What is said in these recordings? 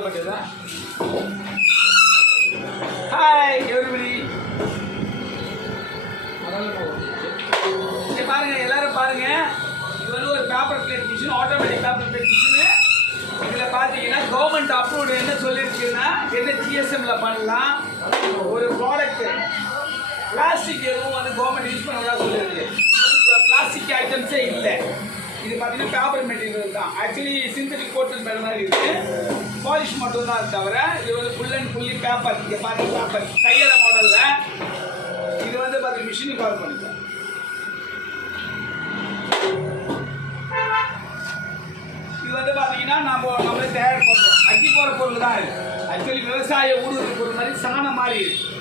கால் பண்ணிடுறேன். Hi everybody. பாருங்க எல்லாரும் பாருங்க, இது வந்து ஒரு paper plate machine, automatic paper plate machine. இதில் பார்த்தீங்கன்னா கவர்மெண்ட் அப்ரூவ்டு என்ன சொல்லியிருக்குன்னா என்ன ஜிஎஸ்எம்ல பண்ணலாம். ஒரு ப்ராடக்ட் பிளாஸ்டிக் எதுவும் வந்து கவர்மெண்ட் யூஸ் பண்ணதான் சொல்லியிருக்கு. பிளாஸ்டிக் ஐட்டம்ஸே இல்லை. இது பார்த்தீங்கன்னா பேப்பர் மெட்டீரியல் தான். ஆக்சுவலி சிந்தட்டிக் கோட்டன் பேர் மாதிரி இருக்குது, பாலிஷ் மட்டும் தான் தவிர இது வந்து ஃபுல் அண்ட் ஃபுல்லி பேப்பர். இங்கே பாருங்க பேப்பர் கையில மாடலில். இது வந்து பார்த்து மிஷினுக்கு கால் பண்ணிக்கலாம். இது வந்து பார்த்தீங்கன்னா நம்மளே தயார் பண்ணுறோம். மக்கி போகிற பொருள் தான் இது. ஆக்சுவலி விவசாய ஊடுருவி பொருள் மாதிரி சாணம் மாதிரி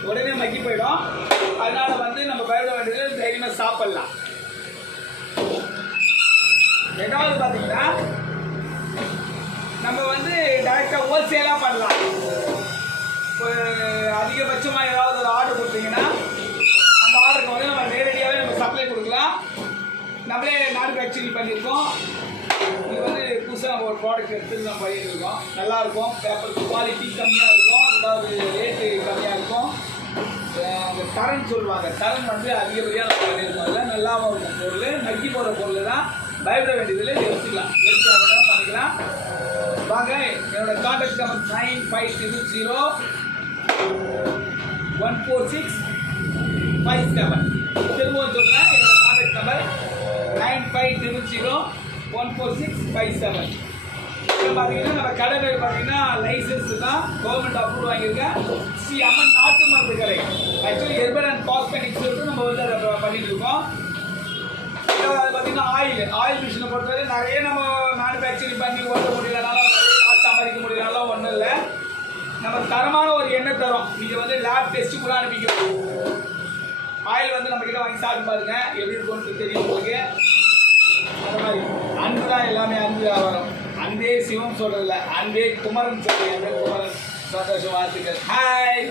உடனே மக்கி போயிடும். அதனால வந்து நம்ம பயப்பட வேண்டியது தைரியமாக சாப்பிடலாம். ரெண்டாவது பார்த்தீங்கன்னா நம்ம வந்து டைரெக்டாக ஹோல்சேலாக பண்ணலாம். அதிகபட்சமாக ஏதாவது ஒரு ஆர்டர் கொடுத்தீங்கன்னா அந்த ஆர்டருக்கு வந்து நம்ம நேரடியாகவே நம்ம சப்ளை கொடுக்கலாம். நம்மளே மேனுஃபேக்சரிங் பண்ணியிருக்கோம். இது வந்து புதுசாக ஒரு ப்ராடக்ட் எடுத்து நம்ம பண்ணிட்டு இருக்கோம். நல்லாயிருக்கும். பேப்பர் குவாலிட்டி கம்மியாக இருக்கும், ரெண்டாவது ரேட்டு கம்மியாக இருக்கும். அந்த தரன் சொல்லுவாங்க, தரன் வந்து அதிகப்படியாக நம்ம பண்ணியிருக்கோம். அதில் நல்லாவும் இருக்கும். பொருள் மக்கி போகிற பொருள் தான், பயப்பட வேண்டியதில்லை. எடுத்துக்கலாம், எடுத்து பண்ணிக்கலாம். வாங்க, என்னோட கான்டாக்ட் நம்பர் 9500146557. திரும்பவும் சொல்கிறேன், என்னோட கான்டாக்ட் நம்பர் 9500146557. இப்போ பார்த்தீங்கன்னா நம்ம கடை பேர் பார்த்தீங்கன்னா லைசன்ஸ் தான், கவர்மெண்ட் அப்ரூவ் வாங்கியிருக்கேன். ஸ்ரீ அம்மன் நாட்டு மருந்து கடை. ஆக்சுவலி ஹெர்பல் அண்ட் காஸ்மெட்டிக்ஸ் சொல்லிட்டு நம்ம வந்து அதை பண்ணிட்டு இருக்கோம். அது பார்த்தீங்கன்னா ஆயில் மிஷினை பொறுத்தவரை நிறைய நம்ம மேனுஃபேக்சரிங் பண்ணி ஓட்ட முடியலனாலும், நிறைய காசு சம்பாதிக்க முடியலனாலும் ஒன்றும் இல்லை. நம்ம தரமான ஒரு எண்ணெய் தரோம். நீங்கள் வந்து லேப் டெஸ்ட்டு கூட அனுப்பிக்கலாம். ஆயில் வந்து நம்ம கிட்ட வாங்கி சாப்பிட்டு பாருங்க, எப்படி இருக்கும்னு தெரியும் உங்களுக்கு. அந்த மாதிரி அன்பு தான் எல்லாமே, அன்பு வியாபாரம். அன்பே சிவம் சொல்றதில்ல, அன்பே குமரன் சொல்றேன். குமரன் சந்தோஷம், வாழ்த்துக்கள். ஹாய்.